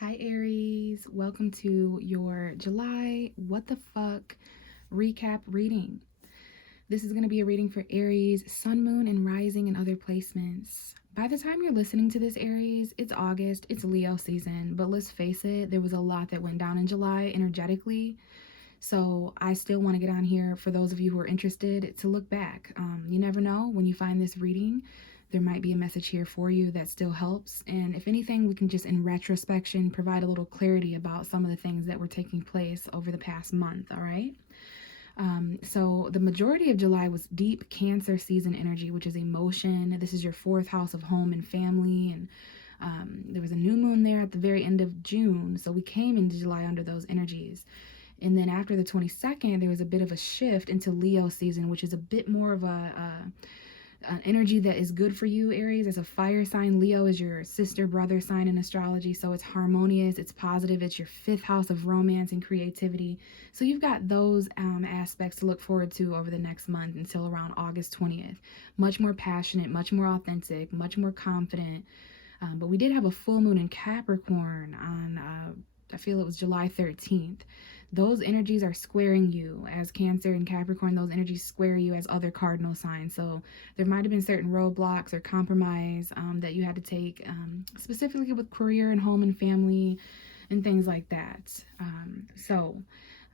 Hi Aries, welcome to your July what the fuck recap reading. This is going to be a reading for Aries, Sun, Moon, and Rising and other placements. By the time you're listening to this, Aries, it's August, it's Leo season, but let's face it, there was a lot that went down in July energetically. So I still want to get on here for those of you who are interested to look back. You never know when you find this reading. There might be a message here for you that still helps. And if anything, we can just in retrospection provide a little clarity about some of the things that were taking place over the past month, all right? So the majority of July was deep Cancer season energy, which is emotion. This is your fourth house of home and family. And there was a new moon there at the very end of June. So we came into July under those energies. And then after the 22nd, there was a bit of a shift into Leo season, which is a bit more of an energy that is good for you, Aries. As a fire sign, Leo is your sister brother sign in astrology, so it's harmonious, it's positive, it's your fifth house of romance and creativity. So you've got those aspects to look forward to over the next month until around August 20th. Much more passionate, much more authentic, much more confident. But we did have a full moon in Capricorn on, I feel it was July 13th. Those energies are squaring you as Cancer and Capricorn. Those energies square you as other cardinal signs. So there might have been certain roadblocks or compromise that you had to take, specifically with career and home and family and things like that. So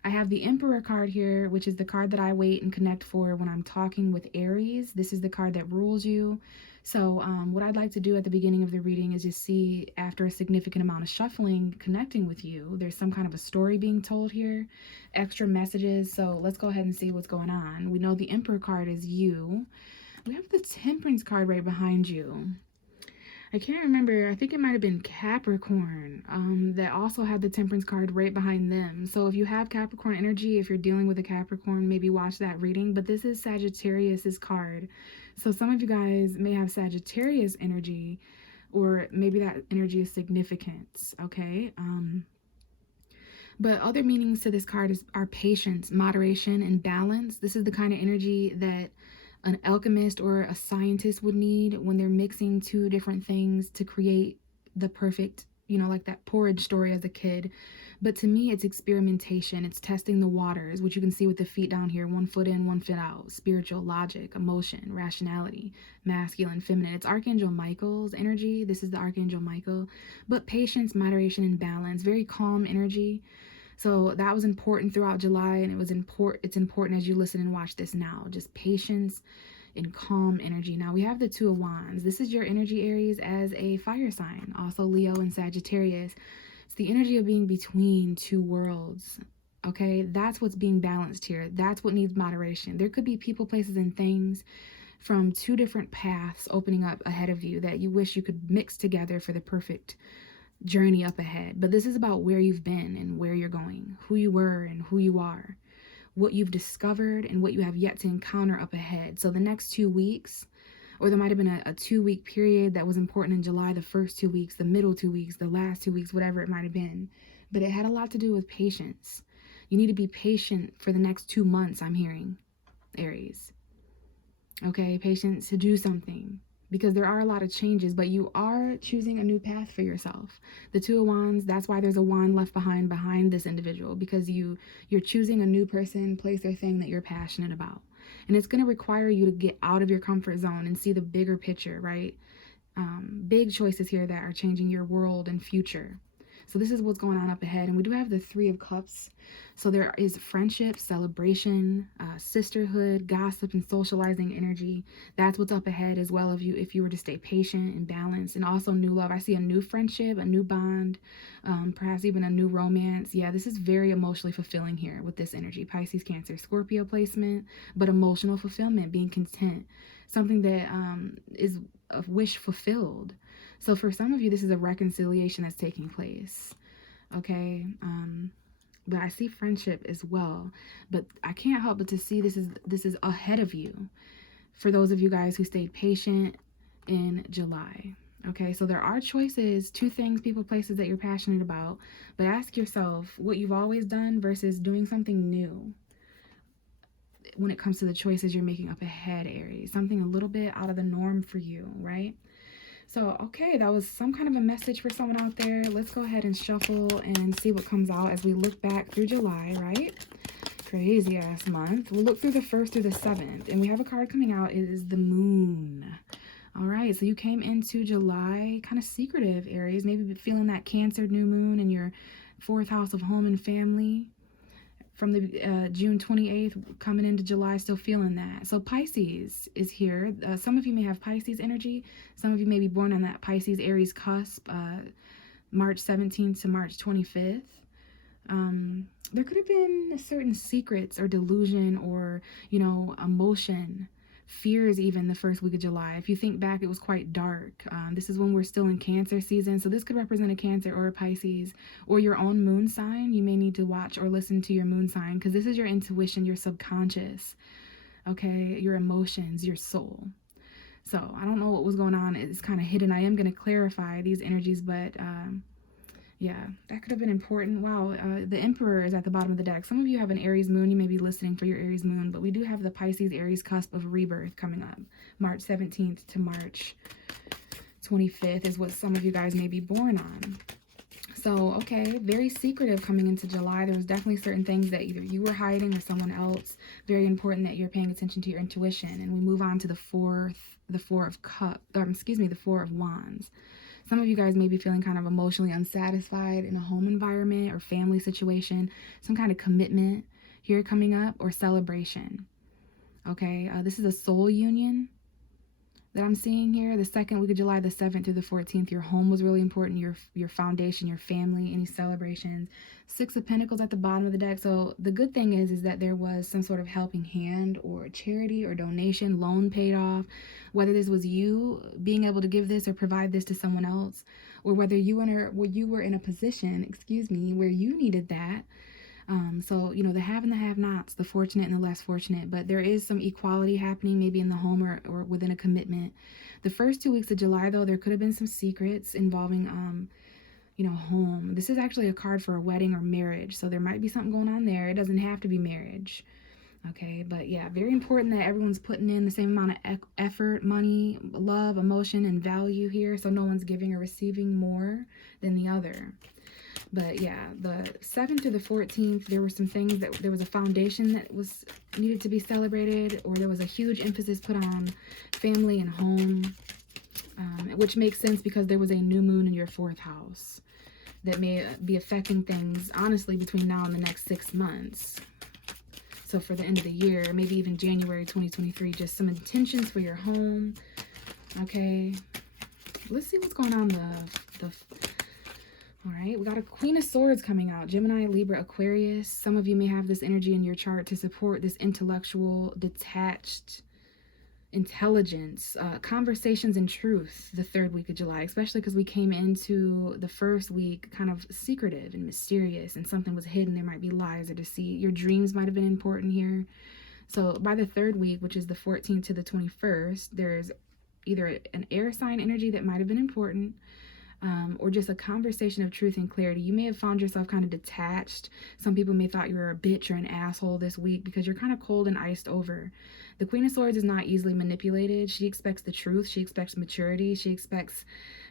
I have the Emperor card here, which is the card that I wait and connect for when I'm talking with Aries. This is the card that rules you. So what I'd like to do at the beginning of the reading is just see, after a significant amount of shuffling, connecting with you, there's some kind of a story being told here, extra messages. So let's go ahead and see what's going on. We know the Emperor card is you. We have the Temperance card right behind you. I can't remember, I think it might have been Capricorn that also had the Temperance card right behind them. So if you have Capricorn energy, if you're dealing with a Capricorn, maybe watch that reading. But this is Sagittarius's card. So some of you guys may have Sagittarius energy, or maybe that energy is significant, okay? But other meanings to this card are patience, moderation, and balance. This is the kind of energy that an alchemist or a scientist would need when they're mixing two different things to create the perfect, like that porridge story as a kid. But to me, it's experimentation. It's testing the waters, which you can see with the feet down here, 1 foot in, 1 foot out. Spiritual, logic, emotion, rationality, masculine, feminine. It's Archangel Michael's energy. This is the Archangel Michael. But patience, moderation, and balance. Very calm energy. So that was important throughout July, and it's important as you listen and watch this now. Just patience and calm energy. Now we have the Two of Wands. This is your energy, Aries, as a fire sign. Also Leo and Sagittarius. It's the energy of being between two worlds. Okay, that's what's being balanced here. That's what needs moderation. There could be people, places, and things from two different paths opening up ahead of you that you wish you could mix together for the perfect journey up ahead. But this is about where you've been and where you're going, who you were and who you are, what you've discovered and what you have yet to encounter up ahead. So the next 2 weeks, or there might have been a 2-week period that was important in July, the first 2 weeks, the middle 2 weeks, the last 2 weeks, whatever it might have been. But it had a lot to do with patience. You need to be patient for the next 2 months, I'm hearing, Aries. Okay, patience to do something, because there are a lot of changes, but you are choosing a new path for yourself. The Two of Wands, that's why there's a wand left behind this individual, because you're choosing a new person, place, or thing that you're passionate about. And it's going to require you to get out of your comfort zone and see the bigger picture, right? Big choices here that are changing your world and future. So this is what's going on up ahead. And we do have the Three of Cups. So there is friendship, celebration, sisterhood, gossip, and socializing energy. That's what's up ahead as well if you were to stay patient and balanced. And also new love. I see a new friendship, a new bond, perhaps even a new romance. Yeah, this is very emotionally fulfilling here with this energy. Pisces, Cancer, Scorpio placement, but emotional fulfillment, being content. Something that is a wish fulfilled. So for some of you, this is a reconciliation that's taking place. Okay. But I see friendship as well. But I can't help but to see this is ahead of you for those of you guys who stayed patient in July. Okay, so there are choices, 2 things, people, places that you're passionate about. But ask yourself what you've always done versus doing something new when it comes to the choices you're making up ahead, Aries. Something a little bit out of the norm for you, right? So, okay, that was some kind of a message for someone out there. Let's go ahead and shuffle and see what comes out as we look back through July, right? Crazy ass month. We'll look through the 1st through the 7th, and we have a card coming out. It is the moon. All right, so you came into July kind of secretive, Aries, maybe feeling that Cancer new moon in your 4th house of home and family from the June 28th coming into July, still feeling that. So Pisces is here. Some of you may have Pisces energy. Some of you may be born on that Pisces Aries cusp, March 17th to March 25th. There could have been certain secrets or delusion or, emotion, fears even the first week of July. If you think back, it was quite dark. This is when we're still in Cancer season. So this could represent a Cancer or a Pisces or your own moon sign. You may need to watch or listen to your moon sign because this is your intuition, your subconscious, okay, your emotions, your soul. So I don't know what was going on. It's kind of hidden. I am going to clarify these energies, but yeah, that could have been important. Wow, the Emperor is at the bottom of the deck. Some of you have an Aries moon. You may be listening for your Aries moon, but we do have the Pisces Aries cusp of rebirth coming up. March 17th to March 25th is what some of you guys may be born on. So, okay, very secretive coming into July. There was definitely certain things that either you were hiding or someone else. Very important that you're paying attention to your intuition. And we move on to the Four of Wands. Some of you guys may be feeling kind of emotionally unsatisfied in a home environment or family situation, some kind of commitment here coming up or celebration. Okay, this is a soul union that I'm seeing here. The 2nd week of July, the 7th through the 14th, your home was really important, your foundation, your family, any celebrations. 6 of Pentacles at the bottom of the deck. So the good thing is that there was some sort of helping hand or charity or donation, loan paid off, whether this was you being able to give this or provide this to someone else, or whether you were in a position, where you needed that. So, the have and the have-nots, the fortunate and the less fortunate, but there is some equality happening maybe in the home or within a commitment. The first 2 weeks of July, though, there could have been some secrets involving, home. This is actually a card for a wedding or marriage, so there might be something going on there. It doesn't have to be marriage, okay? But yeah, very important that everyone's putting in the same amount of effort, money, love, emotion, and value here, so no one's giving or receiving more than the other. But yeah, the 7th to the 14th, there were some things that there was a foundation that was needed to be celebrated, or there was a huge emphasis put on family and home, which makes sense because there was a new moon in your 4th house that may be affecting things, honestly, between now and the next 6 months. So for the end of the year, maybe even January 2023, just some intentions for your home. Okay, let's see what's going on all right, we got a Queen of Swords coming out. Gemini, Libra, Aquarius. Some of you may have this energy in your chart to support this intellectual, detached intelligence, conversations and truth the 3rd week of July, especially because we came into the 1st week kind of secretive and mysterious and something was hidden. There might be lies or deceit. Your dreams might have been important here. So by the 3rd week, which is the 14th to the 21st, there's either an air sign energy that might have been important, or just a conversation of truth and clarity. You may have found yourself kind of detached. Some people may thought you were a bitch or an asshole this week because you're kind of cold and iced over. The Queen of Swords is not easily manipulated. She expects the truth. She expects maturity. She expects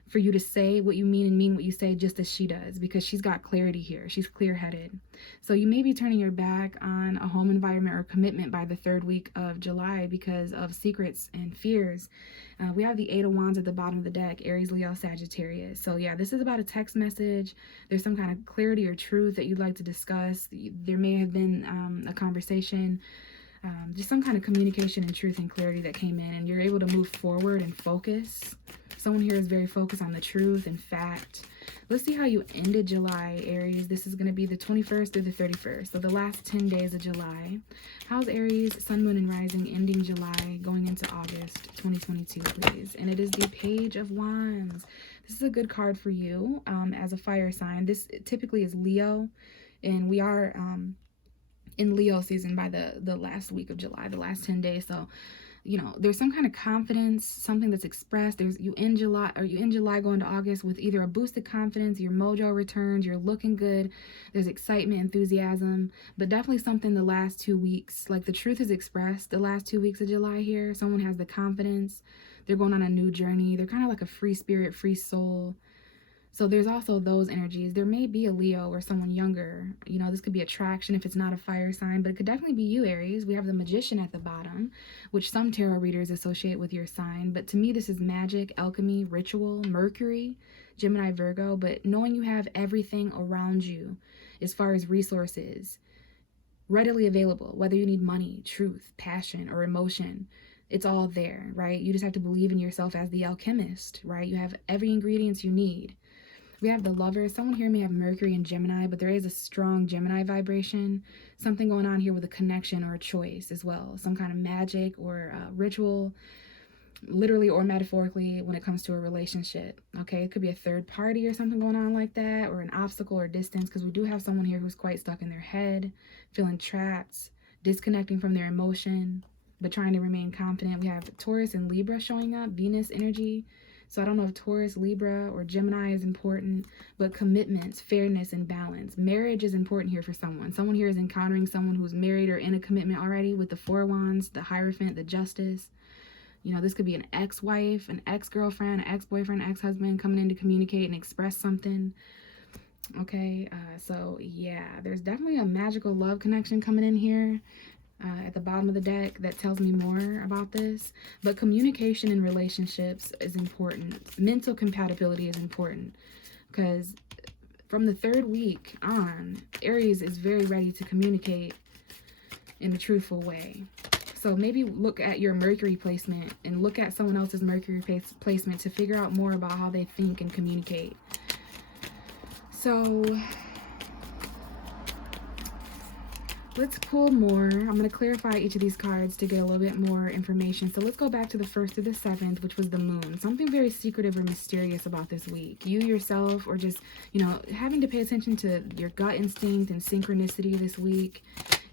for you to say what you mean and mean what you say just as she does, because she's got clarity here. She's clear-headed. So you may be turning your back on a home environment or commitment by the 3rd week of July because of secrets and fears. We have the 8 of Wands at the bottom of the deck, Aries, Leo, Sagittarius. So yeah, this is about a text message. There's some kind of clarity or truth that you'd like to discuss. There may have been a conversation, just some kind of communication and truth and clarity that came in, and you're able to move forward and focus. Someone here is very focused on the truth and fact. Let's see how you ended July, Aries. This is going to be the 21st through the 31st, so the last 10 days of July. How's Aries, Sun, Moon, and Rising ending July, going into August 2022, please? And it is the Page of Wands. This is a good card for you as a fire sign. This typically is Leo, and we are in Leo season by the last week of July, the last 10 days. So there's some kind of confidence, something that's expressed. You end July going to August with either a boosted confidence, your mojo returns, you're looking good, there's excitement, enthusiasm, but definitely something the last 2 weeks, like the truth is expressed the last 2 weeks of July here. Someone has the confidence, They're going on a new journey. They're kind of like a free spirit, free soul. So there's also those energies. There may be a Leo or someone younger. You know, this could be attraction if it's not a fire sign, but it could definitely be you, Aries. We have the Magician at the bottom, which some tarot readers associate with your sign. But to me, this is magic, alchemy, ritual, Mercury, Gemini, Virgo. But knowing you have everything around you as far as resources readily available, whether you need money, truth, passion, or emotion, it's all there, right? You just have to believe in yourself as the alchemist, right? You have every ingredients you need. We have the Lover. Someone here may have Mercury and Gemini, but there is a strong Gemini vibration. Something going on here with a connection or a choice as well. Some kind of magic or ritual, literally or metaphorically, when it comes to a relationship. Okay, it could be a third party or something going on like that, or an obstacle or distance, because we do have someone here who's quite stuck in their head, feeling trapped, disconnecting from their emotion, but trying to remain confident. We have Taurus and Libra showing up, Venus energy. So I don't know if Taurus, Libra, or Gemini is important, but commitments, fairness, and balance. Marriage is important here for someone. Someone here is encountering someone who's married or in a commitment already with the Four of Wands, the Hierophant, the Justice. You know, this could be an ex-wife, an ex-girlfriend, an ex-boyfriend, ex-husband coming in to communicate and express something. Okay, so yeah, there's definitely a magical love connection coming in here. At the bottom of the deck that tells me more about this. But communication in relationships is important. Mental compatibility is important, because from the third week on, Aries is very ready to communicate in a truthful way. So maybe look at your Mercury placement and look at someone else's Mercury placement to figure out more about how they think and communicate. So let's pull more. I'm going to clarify each of these cards to get a little bit more information. So let's go back to the 1st to the 7th, which was the moon. Something very secretive or mysterious about this week. You yourself, or just, you know, having to pay attention to your gut instinct and synchronicity this week.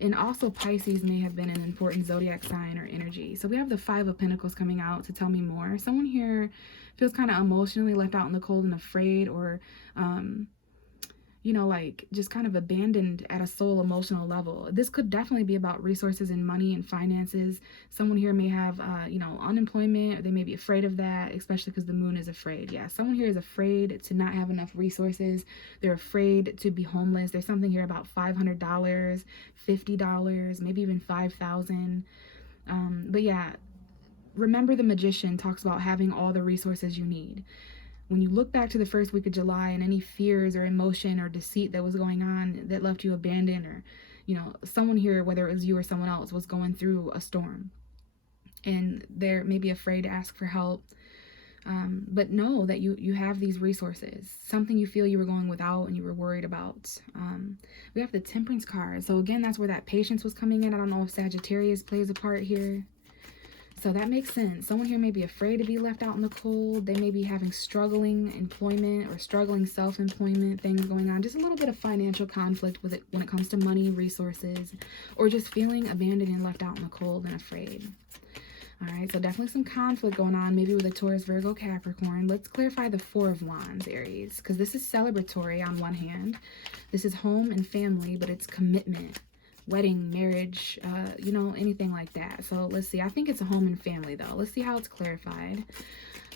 And also Pisces may have been an important zodiac sign or energy. So we have the 5 of Pentacles coming out to tell me more. Someone here feels kind of emotionally left out in the cold and afraid, or you know, like just kind of abandoned at a soul emotional level. This could definitely be about resources and money and finances. Someone here may have, you know, unemployment, or they may be afraid of that, especially because the moon is afraid. Yeah, someone here is afraid to not have enough resources. They're afraid to be homeless. There's something here about $500, $50, maybe even $5,000. But yeah, remember the Magician talks about having all the resources you need. When you look back to the first week of July and any fears or emotion or deceit that was going on that left you abandoned, or, you know, someone here, whether it was you or someone else, was going through a storm and they're maybe afraid to ask for help. But know that you have these resources, something you feel you were going without and you were worried about. We have the Temperance card. So again, that's where that patience was coming in. I don't know if Sagittarius plays a part here. So that makes sense. Someone here may be afraid to be left out in the cold. They may be having struggling employment or struggling self-employment things going on. Just a little bit of financial conflict with it when it comes to money, resources, or just feeling abandoned and left out in the cold and afraid. All right, so definitely some conflict going on, maybe with a Taurus, Virgo, Capricorn. Let's clarify the 4 of Wands, Aries, because this is celebratory on one hand. This is home and family, but it's commitment. Wedding, marriage, you know, anything like that. So let's see. I think it's a home and family, though. Let's see how it's clarified.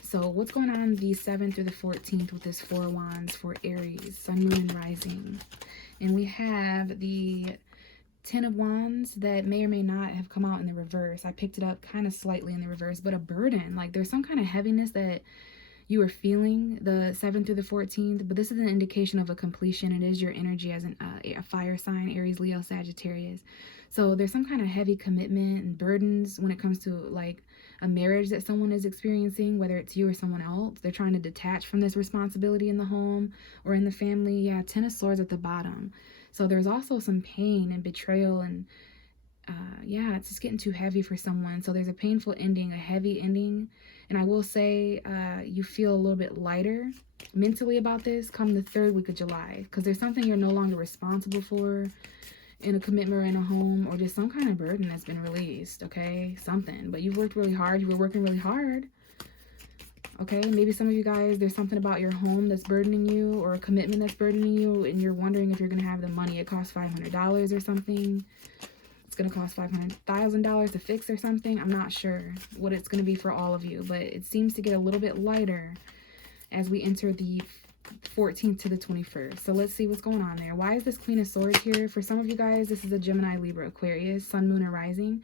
So what's going on the 7th through the 14th with this 4 of Wands for Aries, Sun, Moon, and Rising? And we have the 10 of Wands that may or may not have come out in the reverse. I picked it up kind of slightly in the reverse, but a burden. Like there's some kind of heaviness that you are feeling the 7th through the 14th, but this is an indication of a completion. It is your energy as a fire sign, Aries, Leo, Sagittarius. So there's some kind of heavy commitment and burdens when it comes to like a marriage that someone is experiencing, whether it's you or someone else. They're trying to detach from this responsibility in the home or in the family. Yeah, 10 of Swords at the bottom. So there's also some pain and betrayal and yeah, it's just getting too heavy for someone. So there's a painful ending, a heavy ending. And I will say you feel a little bit lighter mentally about this come the 3rd week of July, because there's something you're no longer responsible for in a commitment or in a home, or just some kind of burden that's been released, okay? Something. But you've worked really hard. You were working really hard. Okay, maybe some of you guys, there's something about your home that's burdening you, or a commitment that's burdening you, and you're wondering if you're going to have the money. It costs $500 or something. going to cost $500,000 to fix or something. I'm not sure what it's going to be for all of you, but it seems to get a little bit lighter as we enter the 14th to the 21st. So let's see what's going on there. Why is this Queen of Swords here? For some of you guys, this is a Gemini, Libra, Aquarius, Sun, Moon, or Rising.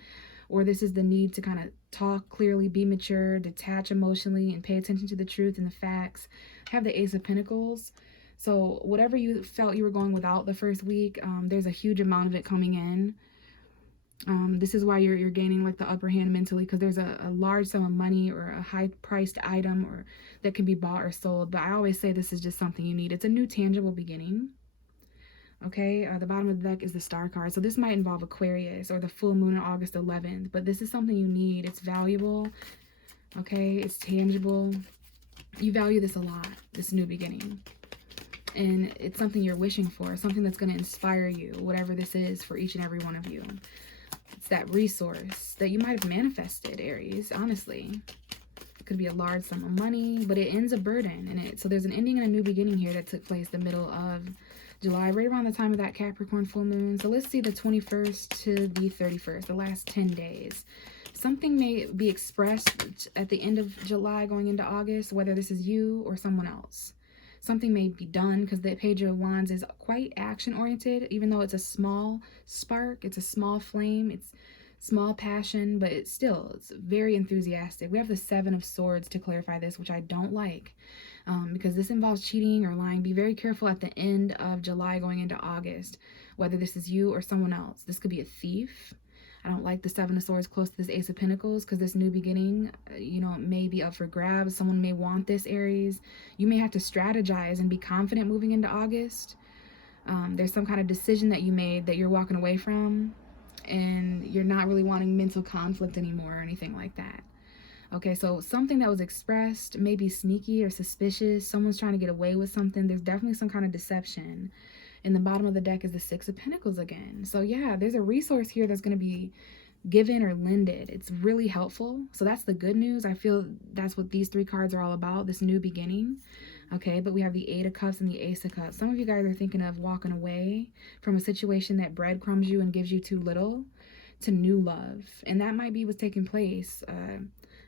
Or this is the need to kind of talk clearly, be mature, detach emotionally, and pay attention to the truth and the facts. Have the Ace of Pentacles. So whatever you felt you were going without the first week, there's a huge amount of it coming in. This is why you're gaining like the upper hand mentally, because there's a large sum of money or a high-priced item or that can be bought or sold. But I always say this is just something you need. It's a new tangible beginning. Okay, the bottom of the deck is the Star card. So this might involve Aquarius or the full moon on August 11th. But this is something you need. It's valuable. Okay, it's tangible. You value this a lot, this new beginning. And it's something you're wishing for, something that's going to inspire you, whatever this is for each and every one of you. It's that resource that you might have manifested, Aries, honestly. It could be a large sum of money, but it ends a burden in it. So there's an ending and a new beginning here that took place the middle of July, right around the time of that Capricorn full moon. So let's see the 21st to the 31st, the last 10 days. Something may be expressed at the end of July going into August, whether this is you or someone else. Something may be done, because the Page of Wands is quite action-oriented, even though it's a small spark, it's a small flame, it's small passion, but it's very enthusiastic. We have the Seven of Swords to clarify this, which I don't like, because this involves cheating or lying. Be very careful at the end of July going into August, whether this is you or someone else. This could be a thief. I don't like the Seven of Swords close to this Ace of Pentacles, because this new beginning, may be up for grabs. Someone may want this, Aries. You may have to strategize and be confident moving into August. There's some kind of decision that you made that you're walking away from, and you're not really wanting mental conflict anymore or anything like that. Okay, so something that was expressed may be sneaky or suspicious. Someone's trying to get away with something. There's definitely some kind of deception. In the bottom of the deck is the Six of Pentacles again. So yeah, there's a resource here that's going to be given or lended. It's really helpful. So that's the good news. I feel that's what these three cards are all about, this new beginning. Okay, but we have the Eight of Cups and the Ace of Cups. Some of you guys are thinking of walking away from a situation that breadcrumbs you and gives you too little to new love. And that might be what's taking place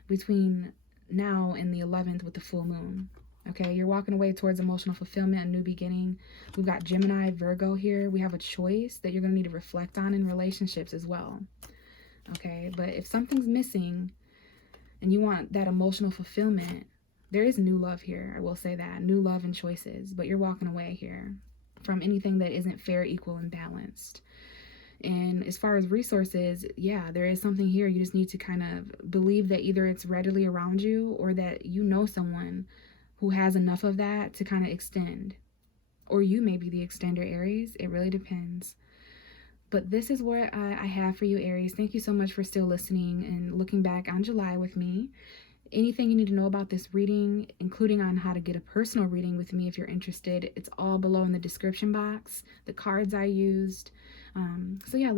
between now and the 11th with the full moon. Okay, you're walking away towards emotional fulfillment, a new beginning. We've got Gemini, Virgo here. We have a choice that you're going to need to reflect on in relationships as well. Okay, but if something's missing and you want that emotional fulfillment, there is new love here. I will say that. New love and choices. But you're walking away here from anything that isn't fair, equal, and balanced. And as far as resources, yeah, there is something here. You just need to kind of believe that either it's readily around you or that you know someone who has enough of that to kind of extend. Or you may be the extender, Aries. It really depends. But this is what I have for you, Aries. Thank you so much for still listening and looking back on July with me. Anything you need to know about this reading, including on how to get a personal reading with me if you're interested, it's all below in the description box. The cards I used. So yeah.